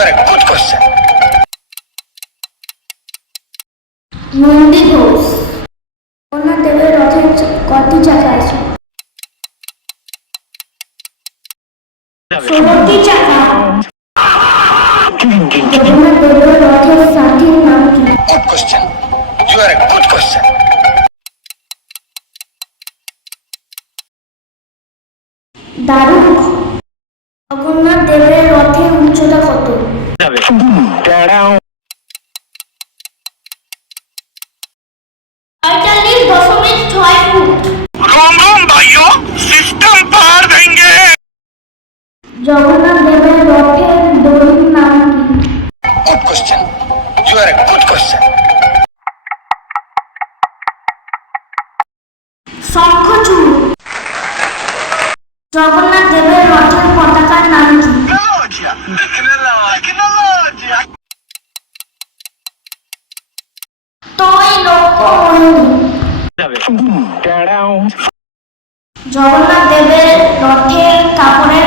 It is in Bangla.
are a good question. Nandi Ghosh. Jagannath দেবের রথের কটি চাকা আছে? 16টি চাকা। জগন্নাথ দেবের রথের সাথীর নাম কি? Good question. You are a good question. দারুণ। জগন্নাথ দেবের রথের উচ্চতা কত? 45.6 ফুট। राम राम भाइयों, सिस्टम पार देंगे. জগন্নাথ দেবের রথের দড়ির নাম কি? Good question. You are a good question. শঙ্খচূড়। Jagannath দেবের রথের পতাকার নাম কি? তৈলক্যমণি। জগন্নাথ দেবের রথের কাপড়ের